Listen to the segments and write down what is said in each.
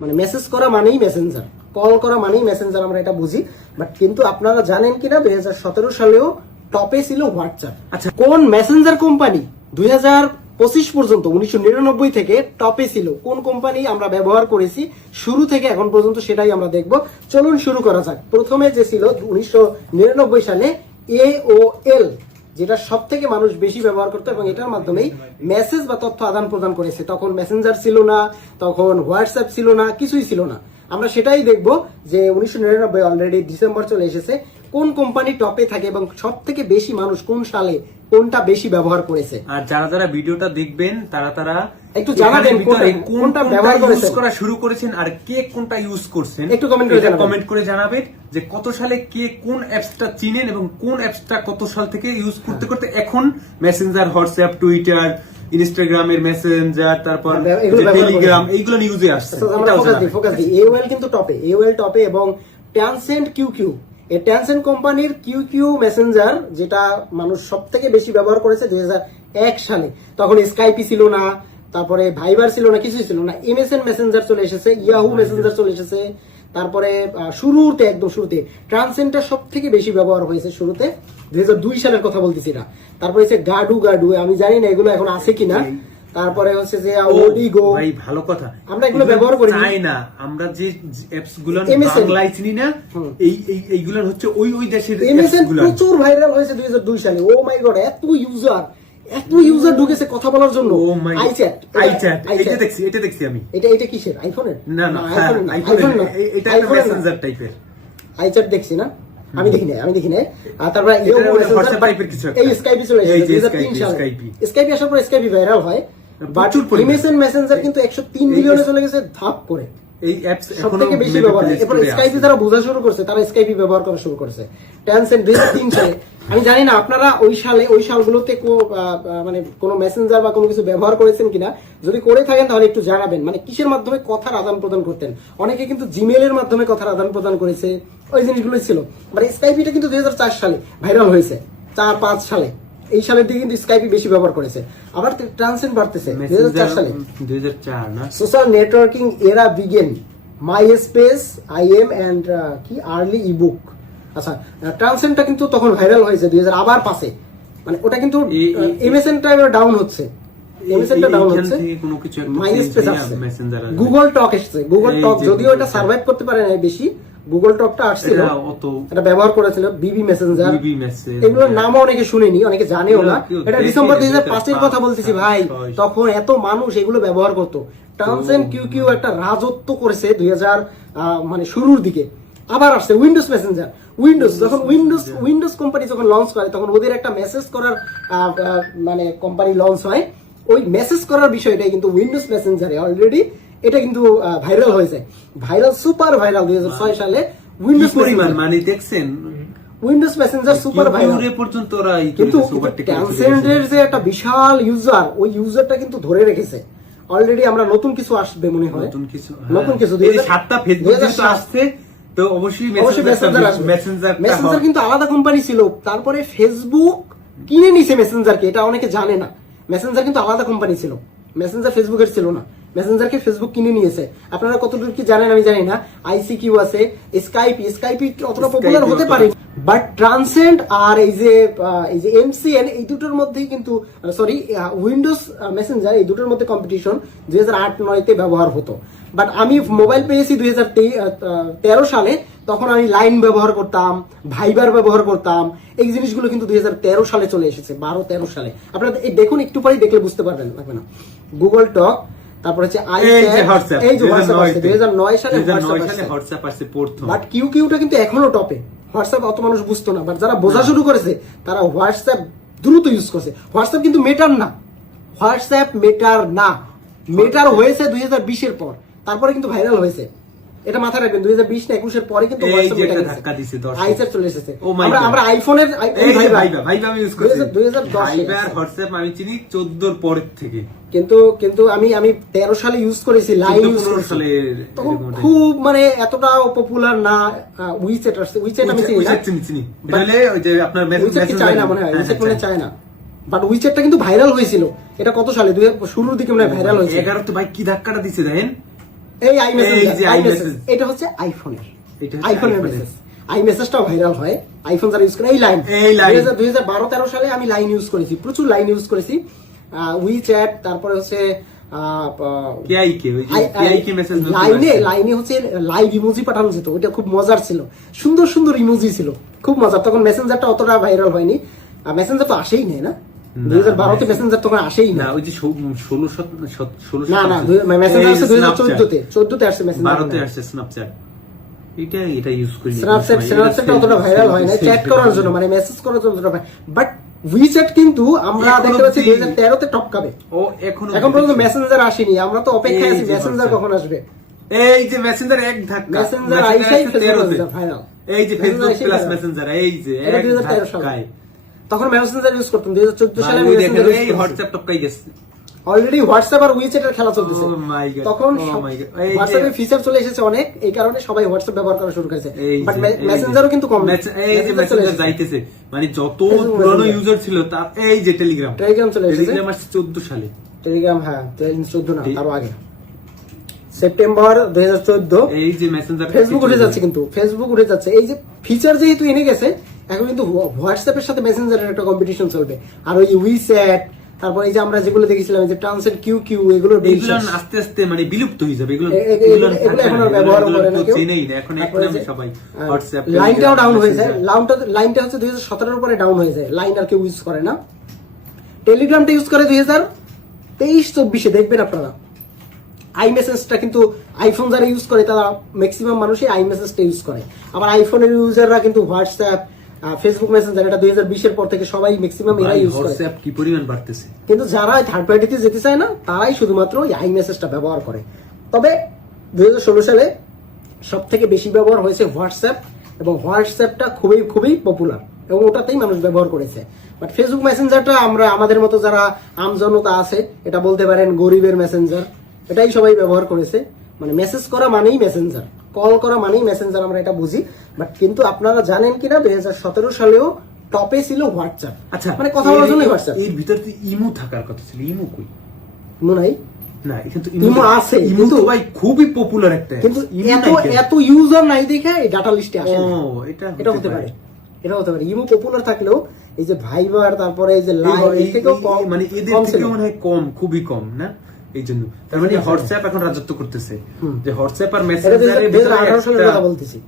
মানে মেসেজ করা মানেই মেসেঞ্জার, কল করা মানেই মেসেঞ্জার, আমরা এটা বুঝি। বাট কিন্তু আপনারা জানেন কিনা 2017 সালেও টপে ছিল হোয়াটসঅ্যাপ। আচ্ছা, কোন মেসেঞ্জার কোম্পানি 2025 পর্যন্ত 1999 থেকে টপে ছিল, কোন কোম্পানি আমরা ব্যবহার করেছি শুরু থেকে এখন পর্যন্ত, সেটাই আমরা দেখব। চলুন শুরু করা যাক। প্রথমে যে ছিল 1999 সালে AOL, যেটা সব থেকে মানুষ বেশি ব্যবহার করতো এবং এটার মাধ্যমেই মেসেজ বা তথ্য আদান প্রদান করেছে। তখন মেসেঞ্জার ছিল না, তখন হোয়াটসঅ্যাপ ছিল না, কিছুই ছিল না। আমরা সেটাই দেখব যে 1999 অলরেডি ডিসেম্বর চলে এসেছে, কোন কোম্পানি টপে থাকে এবং সব থেকে বেশি মানুষ কোন সালে কোনটা বেশি ব্যবহার করেছে। আর যারা যারা ভিডিওটা দেখবেন তারা একটু জানাবেন কোনটা ব্যবহার করা শুরু করেছেন আর কে কোনটা ইউজ করছেন, একটু কমেন্ট করে জানাবেন যে কত সালে কে কোন অ্যাপসটা চিনেন এবং কোন অ্যাপসটা কত সাল থেকে ইউজ করতে করতে এখন মেসেঞ্জার, হোয়াটসঅ্যাপ, টুইটার, ইনস্টাগ্রামের মেসেঞ্জার, তারপর টেলিগ্রাম, এইগুলো নিউজে আসছে। আমরা ফোকাস দিই। AOL কিন্তু টপে, AOL টপে এবং টেনসেন্ট কিউকিউ, এই টেনসেন্ট কোম্পানির কিউকিউ মেসেঞ্জার যেটা মানুষ সব থেকে বেশি ব্যবহার করেছে 2001 সালে। তখন স্কাইপি ছিল না, তারপরে ভাইবার ছিল না, কিছুই ছিল না। MSN মেসেঞ্জার চলে এসেছে, ইয়াহু মেসেঞ্জার চলে এসেছে। তারপরে শুরুতে একদম শুরুতে ট্রান্সেন্টটা সব থেকে বেশি ব্যবহার হয়েছে শুরুতে, 2002 সালের কথা বলতেছি না। তারপরে হচ্ছে গাডু, আমি জানি না এগুলো এখন আছে কিনা। তারপরে হচ্ছে যে ওডিগো, ভাই ভালো কথা, আমরা এগুলো ব্যবহার করি না। আমরা যে অ্যাপস গুলো বাংলায় চিনি না, এইগুলোর হচ্ছে ওই দেশের MSN প্রচুর ভাইরাল হয়েছে 2002 সালে। ও মাই গড, এত ইউজার ঢুকেছে কথা বলার জন্য। আইচ্যাট, এটা দেখছি আমি। এটা কিসের? আইফোনের? না, আইফোন না, এটা একটা মেসেঞ্জার টাইপের। আইচ্যাট দেখছি না, আমি দেখি না। আর তারপরে হোয়াটসঅ্যাপ টাইপের কিছু একটা, এই স্কাইপি চলে এসেছে 2003 সালে। স্কাইপি আসার পর স্কাইপি ভাইরাল হয়, বাট MSN মেসেঞ্জার কিন্তু 103 মিলিয়নে চলে গেছে ধাপ করে। এই অ্যাপস সবথেকে বেশি ব্যবহার। এরপর স্কাইপি যারা বোঝা শুরু করছে তারা স্কাইপি ব্যবহার করা শুরু করেছে। টেনসেন্ট 2003 সালে। আমি জানি না আপনারা ওই সালগুলোতে মানে কোনো মেসেঞ্জার বা কোনো কিছু ব্যবহার করেছেন কিনা। যদি করে থাকেন তাহলে একটু জানাবেন, মানে কিসের মাধ্যমে কথার আদান প্রদান করতেন। অনেকে কিন্তু জিমেইলের মাধ্যমে কথার আদান প্রদান করেছে, ওই জিনিসগুলো ছিল। মানে স্কাইপিটা কিন্তু 2004 সালে ভাইরাল হয়েছে, 4-5 সালে। এই সালের দিকে কিন্তু স্কাইপি বেশি ব্যবহার করেছে। আবার ট্রান্সেন্ট বাড়তেছে 2004 সালে। 2004 না, সোশ্যাল নেটওয়ার্কিং এরা বিগেন, মাইস্পেস, IM এন্ড কি আর্লি ইবুক। আচ্ছা, ট্রান্সেন্টটা কিন্তু তখন ভাইরাল হয়েছে 2000 আবার পাশে। মানে ওটা কিন্তু MSNটা এবার ডাউন হচ্ছে, MSNটা ডাউন হচ্ছে। মাইস্পেস আসছে, গুগল টক এসেছে। গুগল টক যদিও এটা সার্ভাইভ করতে পারে না বেশি, গুগল টকটা আসছিল, এটা ব্যবহার করেছিল। বিবি মেসেঞ্জার, এগুলোর নামও অনেকে শুনেনি, অনেকে জানেও না। এটা ডিসেম্বর 2005 এর কথা বলতেছি ভাই, তখন এত মানুষ এগুলো ব্যবহার করতো। ট্রান্সেন্ট কিউকিউ একটা রাজত্ব করেছে 2000 মানে শুরুর দিকে। আবার আসছে উইন্ডোজ মেসেঞ্জার। যখন উইন্ডোজ কোম্পানি যখন লঞ্চ করে, তখন ওদের একটা মেসেজ করার মানে কোম্পানি লঞ্চ হয়। ওই মেসেজ করার বিষয়টাই কিন্তু উইন্ডোজ মেসেঞ্জারে অলরেডি এটা কিন্তু ভাইরাল হয়েছে, সুপার ভাইরাল 2006 সালে। উইন্ডোজ পরিমাণ মানে দেখছেন, উইন্ডোজ মেসেঞ্জার সুপার ভাইরাল পর্যন্ত। কিন্তু ট্রান্সেন্ডের যে একটা বিশাল ইউজার, ওই ইউজারটা কিন্তু ধরে রেখেছে অলরেডি। আমরা নতুন কিছু আসবে মনে হয়, নতুন কিছু 7টা ফেসবুক যেহেতু আসছে, তো অবশ্যই মেসেঞ্জার কিন্তু আলাদা কোম্পানি ছিল। তারপরে ফেসবুক কিনে নিছে মেসেঞ্জারকে, এটা অনেকে জানে না। মেসেঞ্জার কিন্তু আলাদা কোম্পানি ছিল, মেসেঞ্জার ফেসবুকের ছিল না। মেসেঞ্জারকে ফেসবুক কিনে নিয়েছে। আপনারা কতটুকু কি জানেন আমি জানি না। ICQ আছে, স্কাইপি অতটা পপুলার হতে পারে, বাট ট্রান্সেন্ট আর এই যে MCN, এই দুটোর মধ্যেই কিন্তু উইন্ডোজ মেসেঞ্জার, এই দুটোর মধ্যে কম্পিটিশন 2008-09 ব্যবহার হতো। বাট আমি মোবাইল পেয়েছি 2013 সালে, তখন আমি লাইন ব্যবহার করতাম, ভাইবার ব্যবহার করতাম। এই জিনিসগুলো কিন্তু 2013 সালে চলে এসেছে, 12-13 সালে। আপনারা দেখুন, একটু পরেই দেখলে বুঝতে পারবেন, লাগবে না। গুগল টক, তারপর হচ্ছে হোয়াটসঅ্যাপ, এই যে হোয়াটসঅ্যাপ আসছে 2009 সালে হোয়াটসঅ্যাপ আসছে প্রথম। বাট কিউকিউটা কিন্তু এখনো টপে। হোয়াটসঅ্যাপ অত মানুষ বুঝতো না, বাট যারা বোঝা শুরু করেছে তারা হোয়াটসঅ্যাপ দ্রুত ইউজ করছে। হোয়াটসঅ্যাপ কিন্তু মেটার না, মেটার হয়েছে 2020 এর পর, তারপরে কিন্তু ভাইরাল হয়েছে। এটা মাথায় রাখবেন, 2020 না 21 এর পরে কিন্তু আইচ্যাট চলে এসেছে। আমরা আইফোনের ভাইবা আমি ইউজ করছি 2010 হোয়াটসঅ্যাপ আমি চিনি 14 এর পর থেকে। কিন্তু আমি 13 সালে ইউজ করেছি, লাইন ইউজ করেছি। তখন খুব মানে এতটা পপুলার না। উইচ্যাট আমি চিনি, তাহলে ওই যে আপনার মেসেজ চায়না মনে হয়, উইচ্যাট মনে চায়না। বাট উইচ্যাটটা কিন্তু ভাইরাল হয়েছিল। এটা কত সালে? শুরুর দিকে মনে হয় ভাইরাল হয়েছে। 11 তো ভাই কি ধাক্কাটা দিছে দেখেন। এই iMessage, এই যে iMessage। এটা হচ্ছে আইফোনের, এটা হচ্ছে আইফোনের iPhone-এর। মেসেজ। আইমেসেজটাও ভাইরাল হয়, আইফোন যারা ইউজ করে। এই লাইন এই line। 2012-13 সালে আমি লাইন ইউজ করেছি, প্রচুর লাইন ইউজ করেছি, উইচ্যাট, তারপরে হচ্ছে কেআইকে, ওই যে কেআইকে মেসেজ লাইনে হচ্ছে লাইভ ইমোজি পাঠানো যেত, ওটা খুব মজার ছিল, সুন্দর সুন্দর ইমোজি ছিল, খুব মজার। তখন মেসেঞ্জারটা অতটা ভাইরাল হয়নি, মেসেঞ্জার তো আসেই নেই না, 2012-তে মেসেঞ্জার তখন আসেই না, না। ওই যে 16 না না, মেসেঞ্জার আসছে 2014-তে আসছে মেসেঞ্জার। 12তে আসছে স্ন্যাপচ্যাট, এটা ইউজ করি। স্ন্যাপচ্যাটটা অতটা ভাইরাল হয় না, চ্যাট করার জন্য, মানে মেসেজ করার জন্য। বাট উইচ্যাট কিন্তু আমরা এখনো দেখতে পাচ্ছি অব্দি- 2013-তে টপকাবে। ও এখনো এখন পর্যন্ত মেসেঞ্জার আসেনি, আমরা তো অপেক্ষায় এই আছি যে মেসেঞ্জার WhatsApp। কখন আসবে। এই যে মেসেঞ্জার এক ধাক্কা, মেসেঞ্জার Messenger আইসাই আসছে ফেসবুক 13-তে। ভাইরাল, এই যে ফেসবুক Messenger প্লাস আইসাই মেসেঞ্জার, এই যে এটা এক 2013 সালে। ধাক্কায়। তখন মেসেঞ্জার ইউজ করতাম 2014 সালে, আমি ভাই, মেসেঞ্জার দেখেন, ইউজ এই করছি। হোয়াটসঅ্যাপ টপকাই গেছে। অলরেডি হোয়াটসঅ্যাপ আর উইচ্যাটের খেলা চলতেছে। Oh my God, তখন oh my God, এই যে- হোয়াটসঅ্যাপের ফিচার চলে এসেছে অনেক, এই কারণে সবাই হোয়াটসঅ্যাপ ব্যবহার করা শুরু করেছে। এই বাট যে- এই যে- মেসেঞ্জারও কিন্তু কম না। এই যে Messenger চলে মেসেঞ্জার এসেছে। যাইতেছে, মানে যত Facebook পুরনো Messenger। ইউজার ছিল তার, এই যে টেলিগ্রাম, টেলিগ্রাম চলে এসেছে। টেলিগ্রাম আসছে 14 সালে। টেলিগ্রাম, হ্যাঁ 14 না, আরো আগে, সেপ্টেম্বর 2014। এই যে মেসেঞ্জার, ফেসবুক উঠে যাচ্ছে, কিন্তু ফেসবুক উঠে যাচ্ছে। এই যে ফিচার যেহেতু এনে গেছে, এখন কিন্তু হোয়াটসঅ্যাপের সাথে মেসেঞ্জারের একটা কম্পিটিশন চলবে। আর ওই উইচ্যাট, তারপর এই যে আমরা যেগুলো দেখেছিলাম, এই যে ট্রান্সেট কিউ, এগুলোর এগুলো আস্তে আস্তে মানে বিলুপ্ত হয়ে যাবে। এগুলো এগুলো এখন আর ব্যবহার করে না কেউ। চেনেই না এখন, তারপরে এখন যে, সবাই হোয়াটসঅ্যাপ, লাইনটাও ডাউন হয়ে যায়, লাইনটা হচ্ছে 2017-এর পরে ডাউন হয়ে যায়, লাইন আর কেউ ইউজ করে না। টেলিগ্রামটা ইউজ করে 2023-24-এ, দেখবেন আপনারা। আইমেসেজটা কিন্তু আইফোন যারা ইউজ করে তারা ম্যাক্সিমাম মানুষই আইমেসেজটা ইউজ করে। আবার আইফোনের ইউজাররা কিন্তু হোয়াটসঅ্যাপ, ফেসবুক মেসেঞ্জার, এটা 2020-এর পর থেকে সবাই ম্যাক্সিমাম এরা ইউজ করে। হোয়াটসঅ্যাপ কি পরিমাণ বাড়তেছে। কিন্তু যারা থার্ড পার্টিতে যেতে চায় না, তারাই শুধুমাত্র এই আইমেসেজটা ব্যবহার করে। তবে 2016 সালে সব থেকে বেশি ব্যবহার হয়েছে হোয়াটসঅ্যাপ, এবং হোয়াটসঅ্যাপটা খুবই খুবই পপুলার, এবং ওটাতেই মানুষ ব্যবহার করেছে। বাট ফেসবুক মেসেঞ্জারটা আমরা, আমাদের মতো যারা আমজনতা আছে, এটা বলতে পারেন গরিবের মেসেঞ্জার, এটাই সবাই ব্যবহার করেছে। মানে মেসেজ করা মানেই মেসেঞ্জার, কল করা মানেই মেসেঞ্জার, আমরা এটা বুঝি। বাট কিন্তু আপনারা জানেন কিনা, 2017 সালেও টপে ছিল হোয়াটসঅ্যাপ। আচ্ছা, মানে কথা বলার জন্য হোয়াটসঅ্যাপ। এর ভিতরে তো ইমো থাকার কথা ছিল, ইমো কই? ইমো নাই, না, এখানে তো ইমো আছে, ইমো কিন্তু তো ভাই খুবই পপুলার একটা, কিন্তু ইমো এত নাই কেন? এত ইউজার নাই দেখে এই ডাটা লিস্টে আসে না। ও, এটা হতে পারে, এটা হতে পারে। ইমো পপুলার থাকলেও এই যে ভাইবার, তারপরে এই যে লাইভ, এর থেকেও কম, মানে এদের কম থেকে ছিল। মনে হয় কম, খুবই কম না, এই জন্য। তার মানে হোয়াটসঅ্যাপ এখন রাজত্ব করতেছে, যে হোয়াটসঅ্যাপ আর এটা মেসেঞ্জারের 2018 সালের কথা বলতেছি,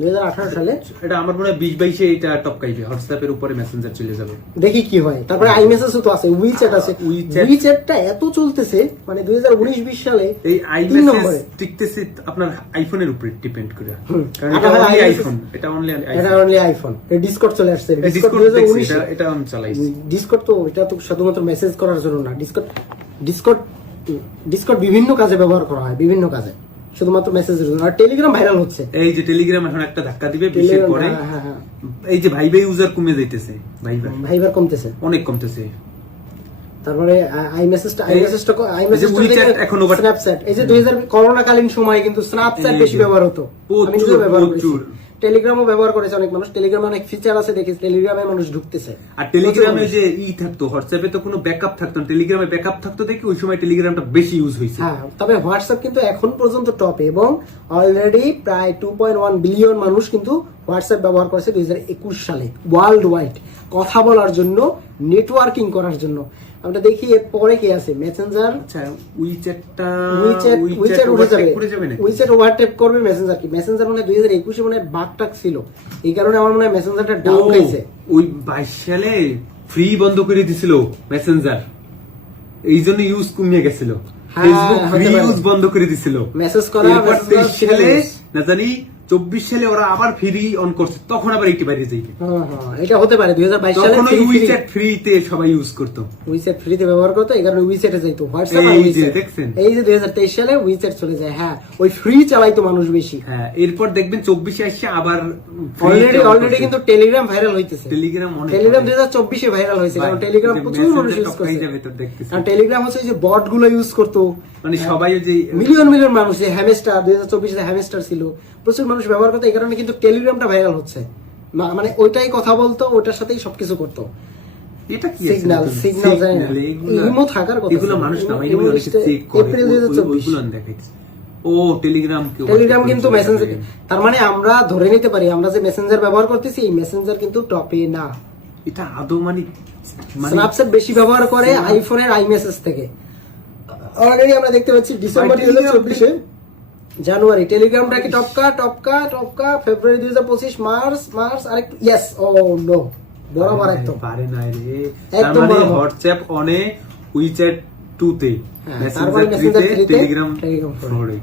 2018 সালে। এটা আমার মনে হয় 20-22-এ এটা টপকাইবে, হোয়াটসঅ্যাপের উপরে মেসেঞ্জার চলে যাবে। দেখি কি হয়। তারপরে আইমেসেজও তো আছে, উইচ্যাট আছে। WeChat। উইচ্যাটটা এত চলতেছে, মানে 2019-20 সালে এই 3 আইমেসেজ নম্বরে। টিকতেছে আপনার আইফোনের উপরে ডিপেন্ড করে, কারণ এটা এটা হলো only iMessage। আইফোন, এটা অনলি এটা আইফোন। Only iPhone. ডিসকর্ড চলে আসছে, ডিসকর্ড ডিসকর্ড দেখছি, 2019 এটা আমি চালাইছি। ডিসকর্ড তো, এটা তো শুধুমাত্র মেসেজ করার জন্য না। ডিসকর্ড বিভিন্ন কাজে ব্যবহার করা হয়, বিভিন্ন কাজে, শুধুমাত্র মেসেজের জন্য। আর টেলিগ্রাম ভাইরাল হচ্ছে। এই যে টেলিগ্রাম এখন একটা ধাক্কা দিবে 20-এর পরে। হ্যাঁ, এই যে ভাইবে ইউজার কমে যাইতেছে, ভাইবার কমতেছে, অনেক কমতেছে। তারপরে আইমেসেজটা WeChat এখন over- স্ন্যাপচ্যাট, এই যে 2000 করোনাকালীন সময় কিন্তু স্ন্যাপচ্যাট এই বেশি যে ব্যবহার হতো, আমি নিজেও প্রচুর, ব্যবহার করেছি। প্রচুর। টেলিগ্রামও ব্যবহার করেছে অনেক মানুষ। টেলিগ্রামে অনেক ফিচার আছে, দেখি টেলিগ্রামে মানুষ ঢুকতেছে। আর টেলিগ্রামে যে থাকতো, হোয়াটসঅ্যাপে তো কোনো ব্যাকআপ থাকতো না, টেলিগ্রামে ব্যাকআপ থাকতো দেখি ওই সময় টেলিগ্রামটা বেশি ইউজ হয়েছে। হ্যাঁ, তবে হোয়াটসঅ্যাপ কিন্তু এখন পর্যন্ত টপে, এবং অলরেডি প্রায় 2.1 বিলিয়ন মানুষ কিন্তু হোয়াটসঅ্যাপ ব্যবহার করেছে 2021 সালে, ওয়ার্ল্ড ওয়াইড কথা বলার জন্য, নেটওয়ার্কিং করার জন্য। আমরা দেখি এর পরে কি আছে, মেসেঞ্জার। আচ্ছা, উইচ্যাটটা উইচ্যাট উঠে যাবে, করে যাবে না? উইচ্যাট ওভারটেক করবে মেসেঞ্জার। কি মেসেঞ্জার মানে 2021-এ মানে বাগটাক ছিল, এই কারণে আমার মনে হয় মেসেঞ্জারটা ডাউন হয়েছে। ওই 22 সালে ফ্রি বন্ধ করে দিছিল মেসেঞ্জার, এই জন্য ইউজ কমিয়ে গেছিল। হ্যাঁ, ফেসবুক ফ্রি হতে পারে। ইউজ বন্ধ করে দিছিল, মেসেজ করা, এরপর মেসেঞ্জার 23 সালে free use। না জানি 24 সালে ওরা আবার ফ্রি অন করছে, তখন আবার একটি বাইরে যাইবে। হ্যাঁ, এটা হতে পারে 2022 সালে তখন ওই free উইচ্যাট ফ্রিতে সবাই ইউজ করতো। উইচ্যাট ফ্রিতে ব্যবহার করতো, এই কারণে উইচ্যাটে যাইতো। হোয়াটসঅ্যাপ আর এই যে উইচ্যাট, দেখছেন? এই যে 2023 সালে উইচ্যাট চলে যায়। হ্যাঁ, ওই ফ্রি চালাইতো মানুষ বেশি। হ্যাঁ, এরপর দেখবেন 24-এ আসছে আবার অলরেডি কিন্তু টেলিগ্রাম ভাইরাল হইতেছে। টেলিগ্রাম অনেক, টেলিগ্রাম 2024-এ ভাইরাল হয়েছে, কারণ টেলিগ্রাম প্রচুর মানুষ ইউজ করছে। কারণ টেলিগ্রাম হচ্ছে যে বট গুলো ইউজ করতো, মানে সবাই যে মিলিয়ন মিলিয়ন মানুষ, যে হ্যামস্টার 2024-এ হ্যামস্টার ছিল, প্রচুর মানুষ ব্যবহার করতো, এই কারণে কিন্তু টেলিগ্রামটা ভাইরাল হচ্ছে। মানে ওইটাই কথা বলতো, ওইটার সাথেই সবকিছু করতো। এটা কি সিগন্যাল জানি না, ইমো থাকার কথা। এগুলো মানুষ না, ইমো এগুলো অনেকে চেক করে, এপ্রিল 2024। ওইগুলো দেখাইছে। ও টেলিগ্রাম টেলিগ্রাম কিন্তু মেসেঞ্জার, তার মানে আমরা ধরে নিতে পারি আমরা যে মেসেঞ্জার ব্যবহার করতেছি এই মেসেঞ্জার কিন্তু টপে না। এটা আদৌ মানে স্ন্যাপচ্যাট বেশি ব্যবহার করে আইফোনের আইমেসেজ থেকে। অলরেডি আমরা দেখতে পাচ্ছি ডিসেম্বর 2024 জানুয়ারি টেলিগ্রামটা কি টপকা ফেব্রুয়ারি 2025 মার্চ আরেকটু ইয়েস ও নো বরাবর একদম পারে না রে। তার একদম মানে বরাবর। হোয়াটসঅ্যাপ অনে, উইচ্যাট 2 তে, হ্যাঁ, তারপরে মেসেঞ্জার 3 তে, Messenger 3 তে, টেলিগ্রাম Telegram 4 এ।